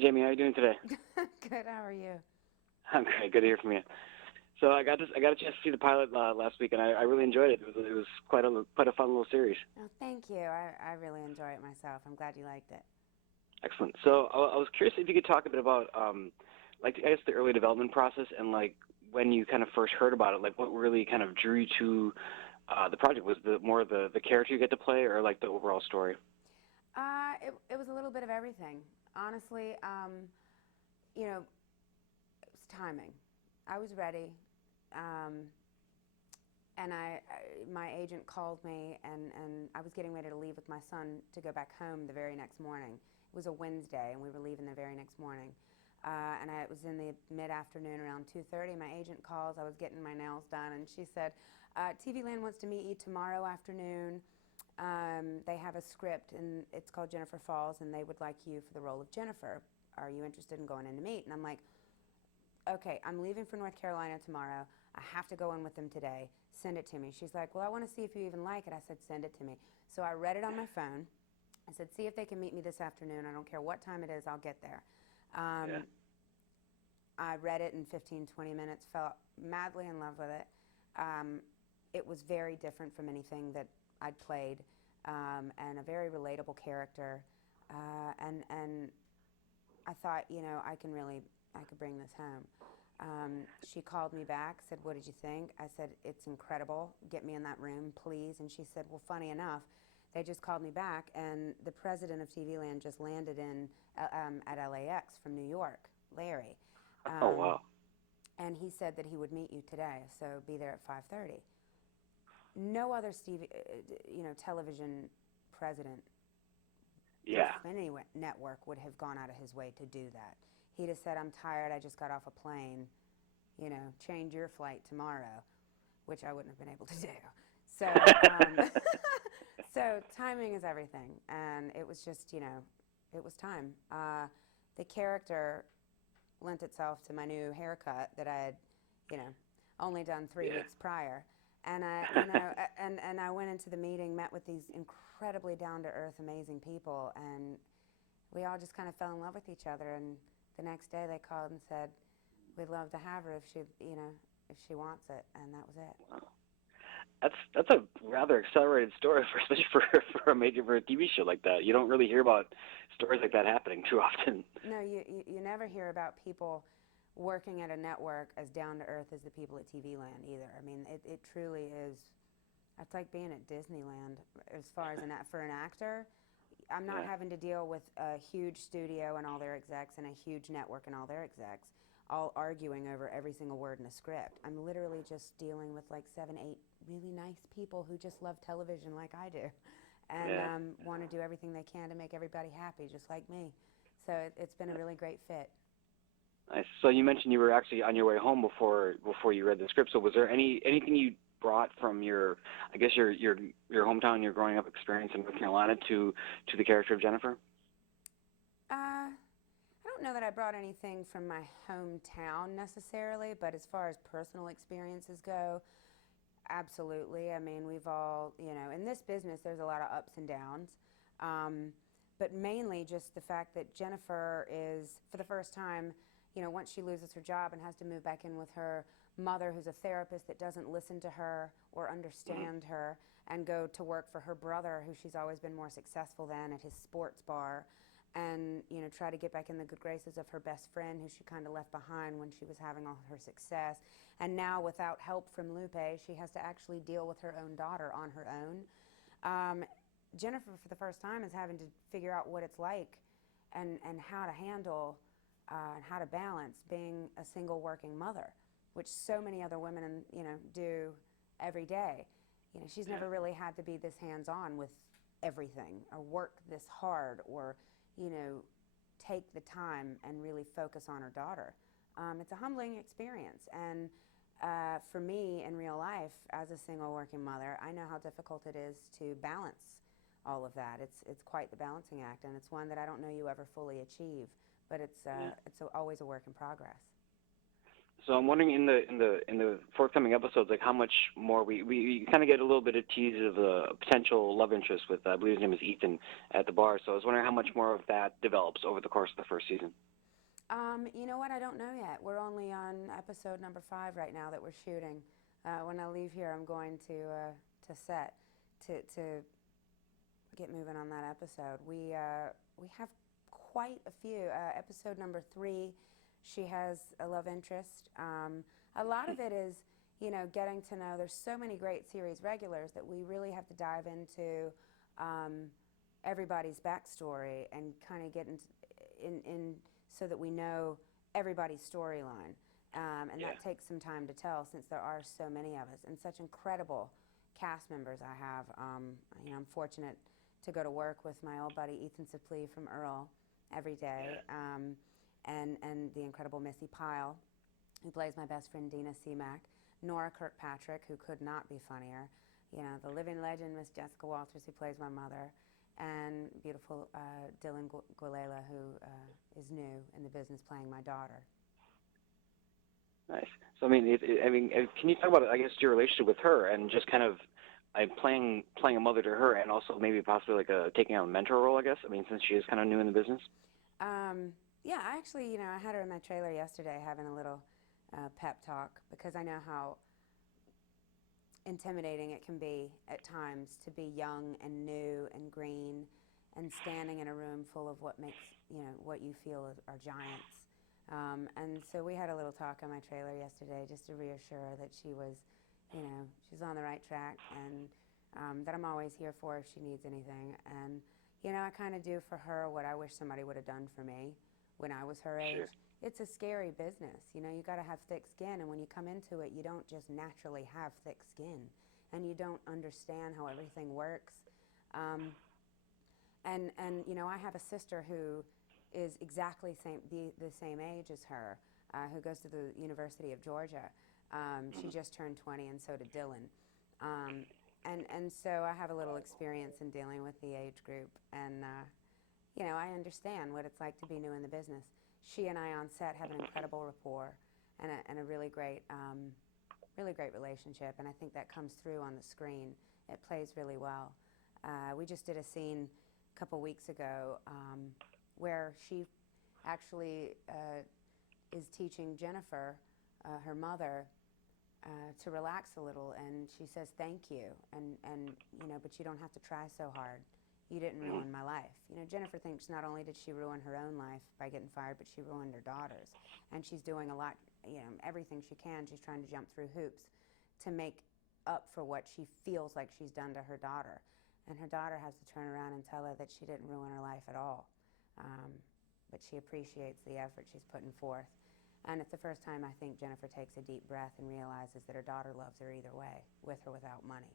Jamie. How are you doing today? Good. How are you? I'm great. Good to hear from you. So I got a chance to see the pilot last week, and I really enjoyed it. It was quite a fun little series. Oh, thank you. I really enjoy it myself. I'm glad you liked it. Excellent. So I was curious if you could talk a bit about like I guess the early development process and like when you kind of first heard about it, like what really kind of drew you to the project. Was the more the character you get to play, or like the overall story? It was a little bit of everything. Honestly, you know, it was timing. I was ready, um, and my agent called me, and I was getting ready to leave with my son to go back home the very next morning. It was a Wednesday, and we were leaving the very next morning. It was in the mid-afternoon around 2:30. My agent calls. I was getting my nails done, and she said, TV Land wants to meet you tomorrow afternoon. They have a script, and it's called Jennifer Falls, and they would like you for the role of Jennifer. Are you interested in going in to meet? And I'm like, okay, I'm leaving for North Carolina tomorrow. I have to go in with them today. Send it to me. She's like, well, I want to see if you even like it. I said, send it to me. So I read it on my phone. I said, see if they can meet me this afternoon. I don't care what time it is, I'll get there. Yeah. I read it in 15, 20 minutes, fell madly in love with it. It was very different from anything that I'd played, and a very relatable character. And I thought, I could bring this home. She called me back, said, what did you think? I said, it's incredible. Get me in that room, please. And she said, well, funny enough, they just called me back, and the president of TV Land just landed at LAX from New York, Larry. Oh Um, wow. and he said that he would meet you today, so be there at 5:30. No other television president Yeah. from any network would have gone out of his way to do that. He'd have said, I'm tired, I just got off a plane, change your flight tomorrow, which I wouldn't have been able to do. So, so timing is everything, and it was just, it was time. The character lent itself to my new haircut that I had, you know, only done three Yeah. weeks prior. And and I went into the meeting, met with these incredibly down-to-earth, amazing people, and we all just kind of fell in love with each other. And the next day they called and said, we'd love to have her if she wants it, and that was it. That's a rather accelerated story for especially for a TV show like that. You don't really hear about stories like that happening too often. No, you never hear about people working at a network as down to earth as the people at TV Land either. I mean, it truly is. It's like being at Disneyland as far as for an actor. I'm not Yeah. having to deal with a huge studio and all their execs and a huge network and all their execs all arguing over every single word in a script. I'm literally just dealing with like 7, 8 really nice people who just love television like I do, and Yeah. want to do everything they can to make everybody happy, just like me. So it's been a really great fit. Nice. So you mentioned you were actually on your way home before you read the script. So was there anything you brought from your I guess your hometown, your growing up experience in North Carolina to the character of Jennifer? I don't know that I brought anything from my hometown necessarily, but as far as personal experiences go, absolutely. I mean, we've all, in this business, there's a lot of ups and downs. Um, but mainly just the fact that Jennifer is, for the first time, once she loses her job and has to move back in with her mother, who's a therapist that doesn't listen to her or understand her, and go to work for her brother, who she's always been more successful than, at his sports bar, and try to get back in the good graces of her best friend, who she kind of left behind when she was having all her success. And now, without help from Lupe, she has to actually deal with her own daughter on her own. Jennifer, for the first time, is having to figure out what it's like and how to handle and how to balance being a single working mother, which so many other women, do every day. She's Yeah. never really had to be this hands-on with everything or work this hard or, you know, take the time and really focus on her daughter. It's a humbling experience. And for me, in real life, as a single working mother, I know how difficult it is to balance all of that. It's quite the balancing act, and it's one that I don't know you ever fully achieve, but Yeah. always a work in progress. So I'm wondering in the forthcoming episodes, like how much more we kind of get a little bit of tease of a potential love interest with I believe his name is Ethan at the bar. So I was wondering how much more of that develops over the course of the first season. You know what? I don't know yet. We're only on episode number 5 right now that we're shooting. When I leave here, I'm going to set to get moving on that episode. We have quite a few. Episode number 3, she has a love interest. A lot of it is, getting to know. There's so many great series regulars that we really have to dive into everybody's backstory and kind of get in so that we know everybody's storyline. And that takes some time to tell since there are so many of us and such incredible cast members I have. I'm fortunate to go to work with my old buddy Ethan Suplee from Earl every day, and the incredible Missy Pyle, who plays my best friend Dina Seamack, Nora Kirkpatrick, who could not be funnier, the living legend Miss Jessica Walters, who plays my mother, and beautiful Dylan Gualela, who is new in the business playing my daughter. Nice. So can you talk about, I guess, your relationship with her and just kind of playing a mother to her, and also maybe possibly like taking on a mentor role, I guess. Since she is kind of new in the business. Yeah, actually, I had her in my trailer yesterday having a little pep talk, because I know how intimidating it can be at times to be young and new and green and standing in a room full of what makes, what you feel are giants. And so we had a little talk on my trailer yesterday just to reassure her that she was, she's on the right track, and that I'm always here for if she needs anything. And, I kind of do for her what I wish somebody would have done for me when I was her age. Sure. It's a scary business. You got to have thick skin, and when you come into it, you don't just naturally have thick skin, and you don't understand how everything works. And I have a sister who is exactly the same age as her, who goes to the University of Georgia. She just turned 20, and so did Dylan. And so I have a little experience in dealing with the age group, and I understand what it's like to be new in the business. She and I on set have an incredible rapport and a really great relationship, and I think that comes through on the screen. It plays really well. We just did a scene a couple weeks ago where she actually is teaching Jennifer, her mother, to relax a little, and she says thank you, and but you don't have to try so hard. You didn't ruin my life. Jennifer thinks not only did she ruin her own life by getting fired, but she ruined her daughter's, and she's doing a lot, everything she can. She's trying to jump through hoops to make up for what she feels like she's done to her daughter, and her daughter has to turn around and tell her that she didn't ruin her life at all, but she appreciates the effort she's putting forth. And it's the first time I think Jennifer takes a deep breath and realizes that her daughter loves her either way, with or without money.